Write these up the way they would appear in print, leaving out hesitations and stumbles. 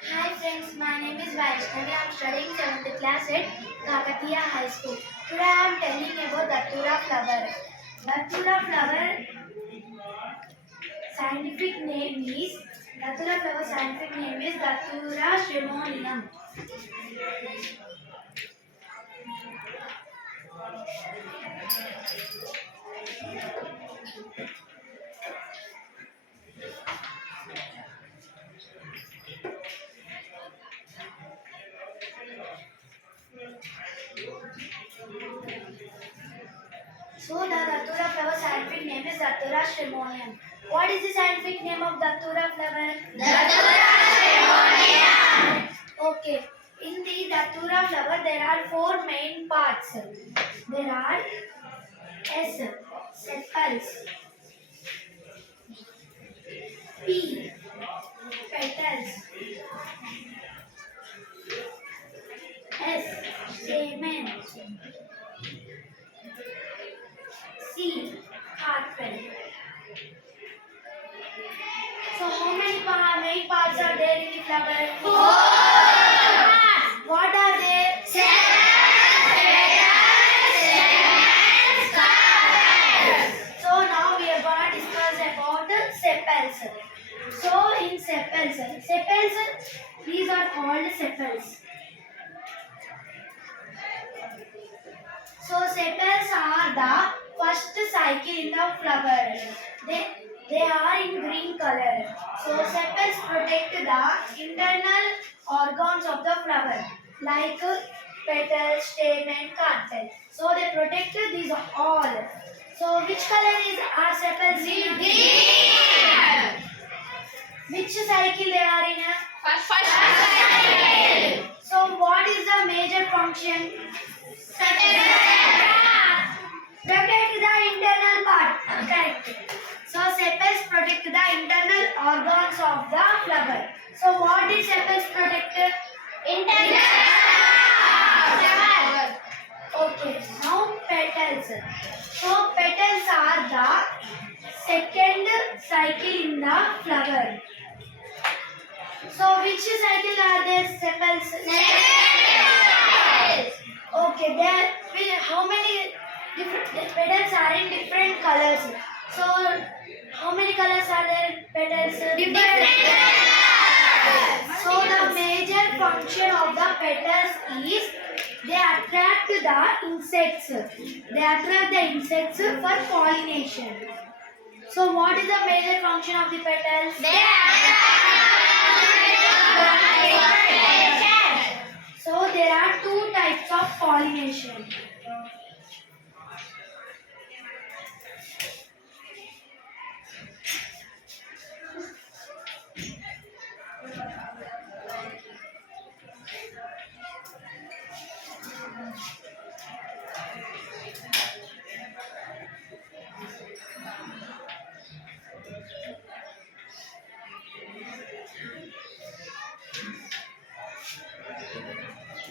Hi friends, my name is Vaishnavi. I am studying 7th class at Kakatiya High School. Today I am telling about Datura flower. Datura flower scientific name is Datura flower scientific name is Datura shrimonium. So the Datura flower scientific name is Datura shrimonium. What is the scientific name of Datura flower? Okay. In the Datura flower there are four main parts. There are S. Sepals. P. Petals. S. Stamen. C. Carpel. So how many main parts are there in the flower? Four. What are they? So now we are going to discuss about sepals. So in sepals, these are called sepals. So sepals are the first cycle in the flower. They they are in green color. So sepals protect the internal organs of the flower like petals, stamen, carpel. So they protect these all. So which color is our sepals in? Green. Which cycle they are in? First cycle. So what is the major function? Protect the internal part. Correct. So sepals protect the internal organs of the flower. So what is sepals protect? Internal. Okay. Now petals. So petals are the second cycle in the flower. So which cycle are there sepals? Okay, how many different petals are in different colors? So how many colors are there petals? Different. So the major function of the petals is they attract the insects. They attract the insects for pollination. So what is the major function of the petals? They So there are two types of pollination.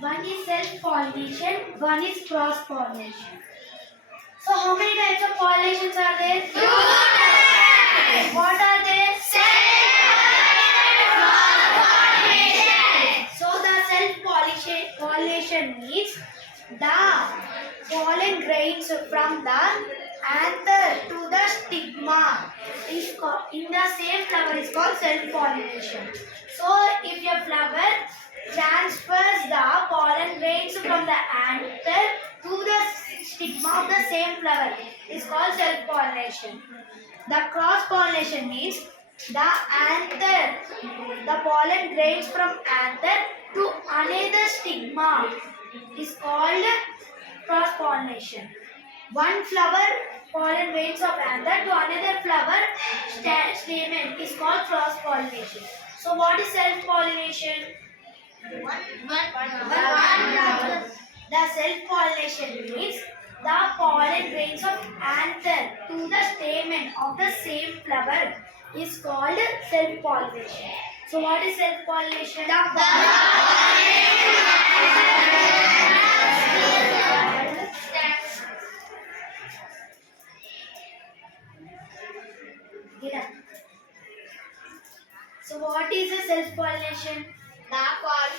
One is self-pollination, one is cross-pollination. So how many types of pollinations are there? Two types. What are they? Self-pollination. So the self-pollination means the pollen grains from the anther to the stigma in the same flower is called self-pollination. So if your flower transfers the pollen grains from the anther to the stigma of the same flower is called self-pollination. The cross-pollination means the pollen grains from anther to another stigma is called cross-pollination. One flower pollen grains of anther to another flower stamen is called cross-pollination. So what is self-pollination? The self-pollination means the pollen grains of anther to the stamen of the same flower is called self-pollination. So what is self-pollination? So what is a self-pollination? The, pol-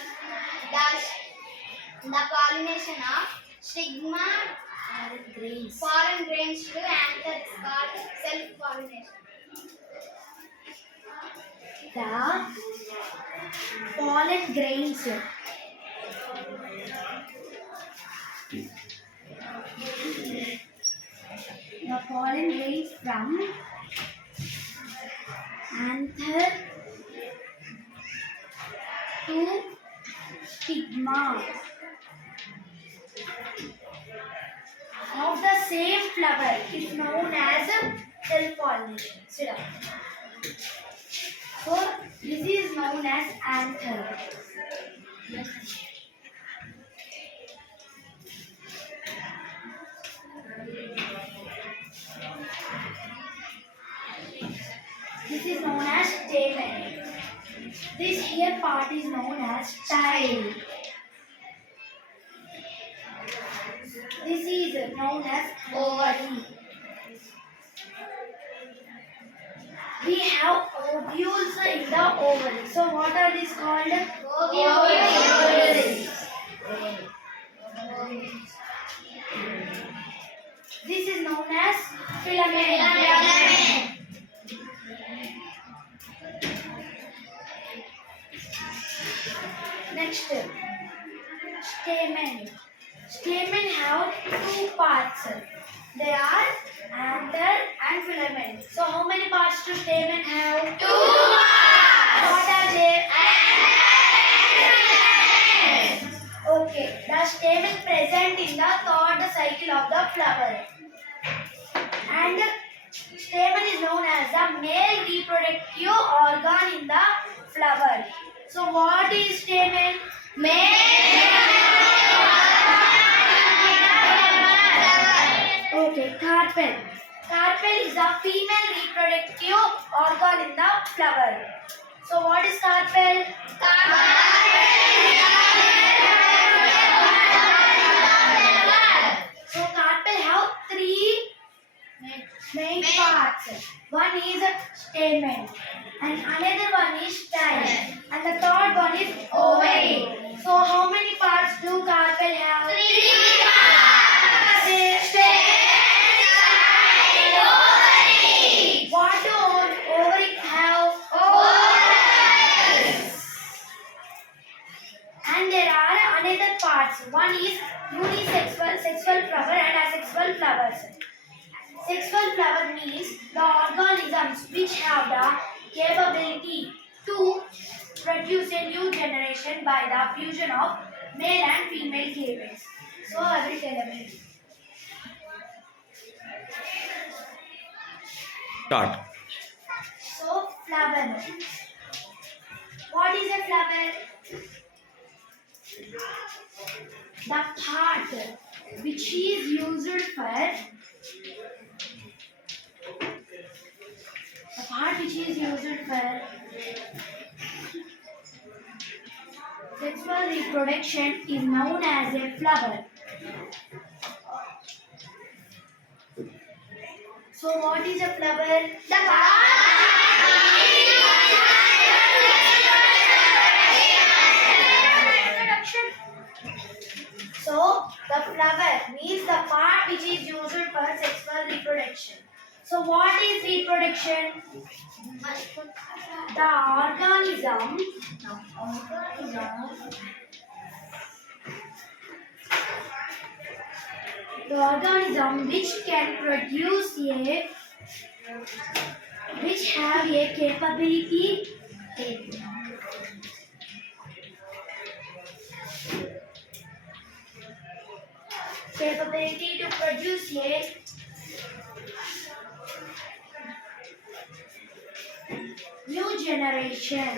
the pollination of stigma Grains. pollen grains to anther is called self-pollination. The pollen grains. The pollen grains from anther to stigma of the same flower is known as self-pollination. Sit down. So this is known as anther. This is known as stamen. This here part is known as style. This is known as ovary. We have ovules in the ovary. So what are these called? Ovules. This is known as filament. Next, stamen. Stamen have two parts. They are anther and filament. So how many parts do stamen have? Two parts. What are they? Okay. The stamen present in the third cycle of the flower. And stamen is known as the male reproductive organ in the flower. So what is stamen? Okay, carpel. Carpel is a female reproductive organ in the flower. So what is carpel? So carpel have three main parts. One is stamen, and another one is style, and the third one is ovary. So how many parts do carpel have? Three parts. What do ovary have? And there are another parts. One is unisexual, sexual flower and asexual flowers. Sexual flower means the organisms which have the capability to produce a new generation by the fusion of male and female gametes. So I will tell about it. Start. So flower. What is a flower? The part which is used for sexual reproduction is known as a flower. So what is a flower? The So the flower means the part which is used for sexual reproduction. So what is reproduction? The organism which can produce which have a capability to produce a new generation.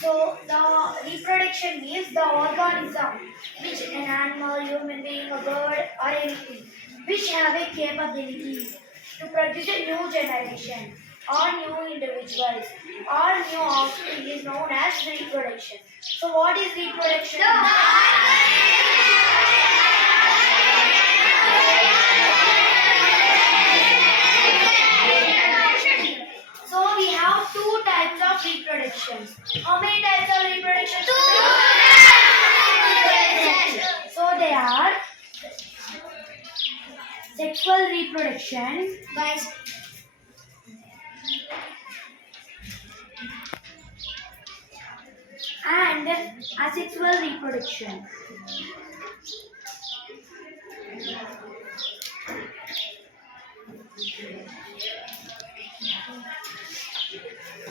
So the reproduction means the organism which an animal, human being, a bird or anything which have a capability to produce a new generation or new individuals or new offspring is known as reproduction. So what is reproduction? reproductions. How many types of reproductions? So they are sexual reproduction, and asexual reproduction.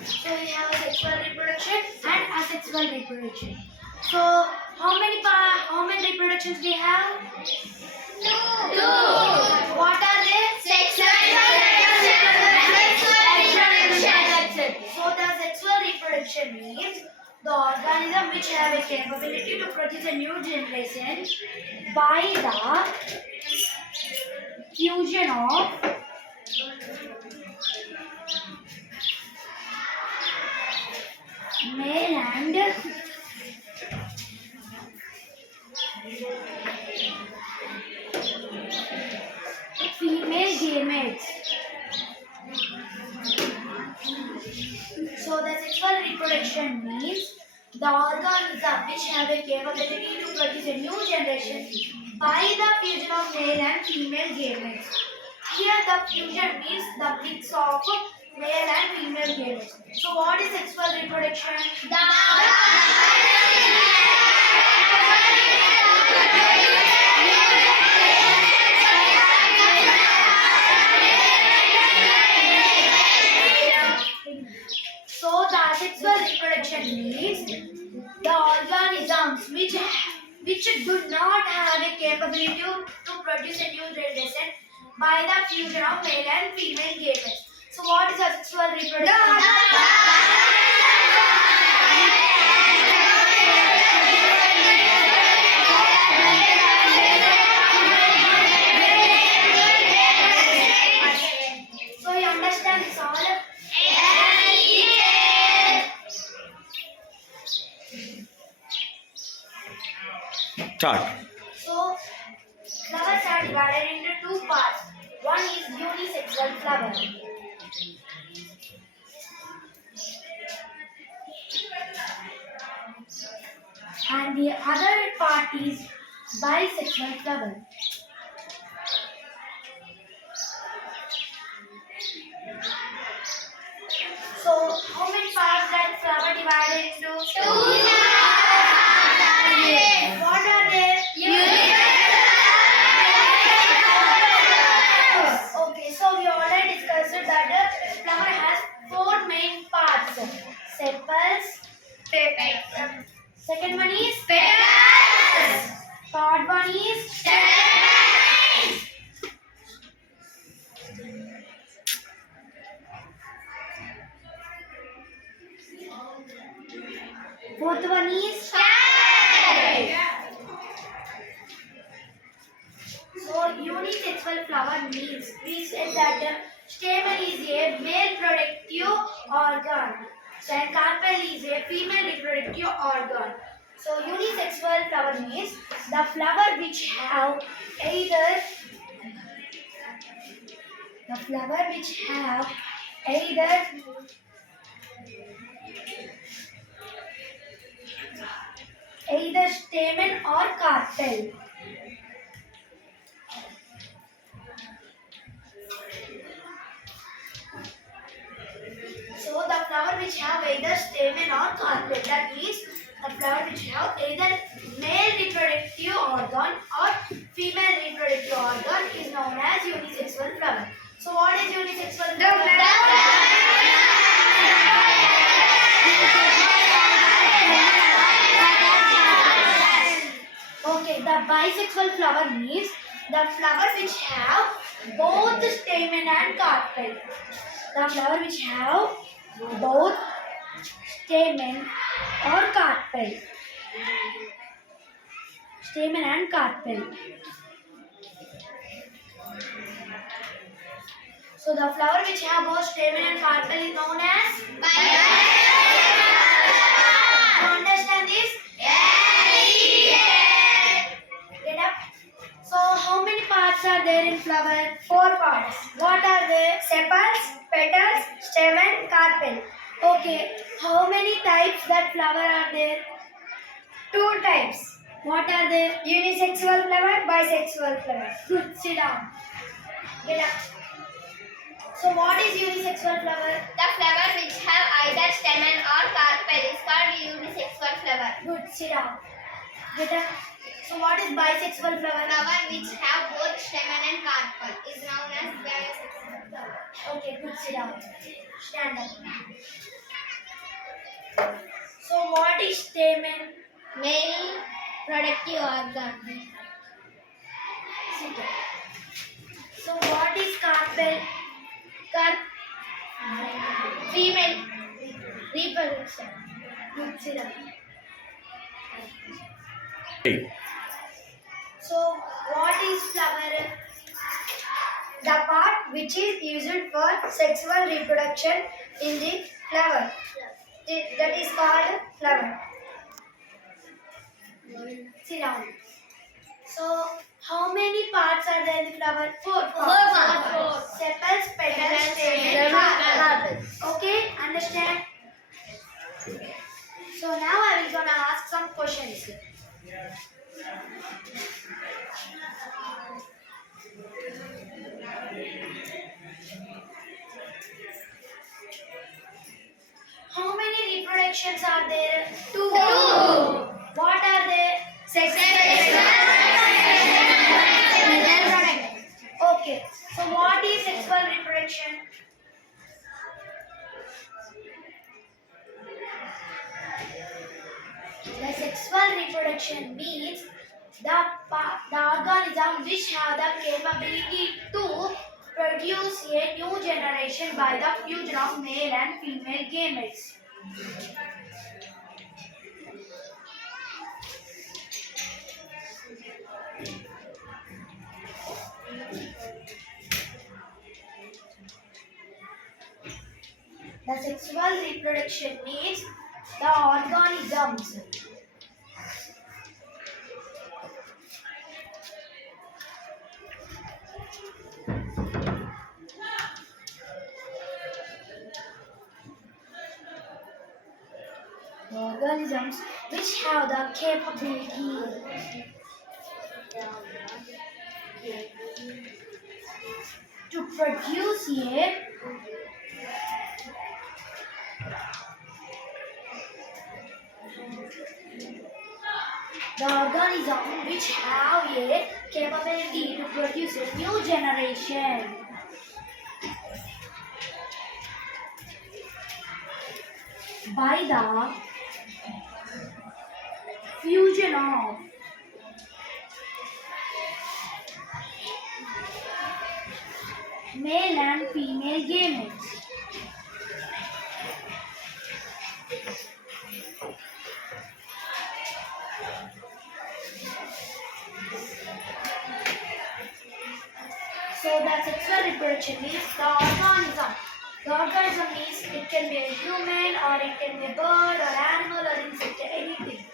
So we have sexual reproduction and asexual reproduction. So how many reproductions we have? Two. What are they? Sexual reproduction. So the sexual reproduction means the organism which have a capability to produce a new generation by the fusion of male and female gametes. So the sexual reproduction means the organism which have a capability to produce a new generation by the fusion of male and female gametes. Here the fusion means the mix of male and female gametes. So what is sexual reproduction? So the asexual reproduction means the organisms which do not have a capability to produce a new generation by the fusion of male and female gametes. So what is asexual reproduction? So you understand this all? Start. So, flowers are divided into two parts. One is unisexual flower. And the other part is bisexual flower. So, how many parts that flower divided into? Two. What are they? Okay, so we already discussed that the flower has four main parts. Sepals. Second one is petals. Third one is stamens. Fourth one is stamens. So unisexual flower means we said that the stamen is a male reproductive organ and carpel is a female reproductive organ. So unisexual flower means the flower which have either either stamen or carpel. So the flower which have either stamen or carpel, that means the flower which have either male reproductive organ or female reproductive organ is known as unisexual flower. So what is unisexual flower? Okay, the bisexual flower means the flower which have both stamen and carpel. The flower which have both stamen or carpel. Stamen and carpel. So the flower which have both stamen and carpel is known as You understand this? Get up. So how many parts are there in flower? 4 parts. What are they? Sepals, petals, stamen, carpel. Okay, how many types that flower are there? Two types. What are they? Unisexual flower, bisexual flower. Good, sit down. Get up. So what is unisexual flower? The flower which have either stamen or carpel is called unisexual flower. Good, sit down. Get up. So what is bisexual flower? Flower which have both stamen and carpel is known as bisexual flower. Okay, good, sit down. Stand up. So what is stamen? Male productive organ. Sit down. So what is carpel? Female reproduction. Good, sit down. Hey. So what is flower? The part which is used for sexual reproduction in the flower. That is called flower. Sit down. So how many parts are there in the flower? Four parts. Four. Sepals, petals, stamen, carpels. Okay, understand? So now I will gonna ask some questions. How many reproductions are there? Two. What are they? Okay. So what is sexual reproduction? The sexual reproduction means the organism which have the capability to produce a new generation by the fusion of male and female gametes. The sexual reproduction means the organisms which have the capability to produce a which have a capability to produce a new generation by the fusion of male and female gametes. So the sexual reproduction means the organism. The organism means it can be a human or it can be a bird or animal or insect, anything.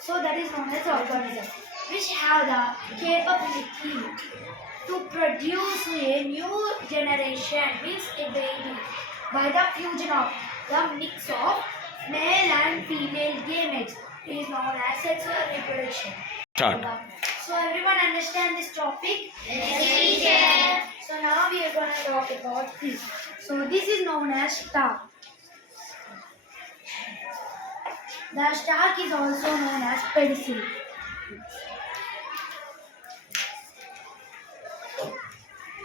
So that is known as organism, which have the capability to produce a new generation, means a baby, by the fusion of the mix of male and female gametes. It is known as sexual reproduction. Start. So everyone understand this topic? So now we are going to talk about this. So this is known as star. The stalk is also known as pedicel.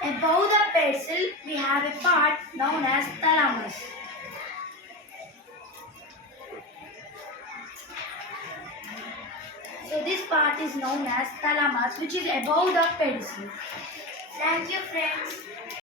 Above the pedicel, we have a part known as thalamus. So this part is known as thalamus, which is above the pedicel. Thank you, friends.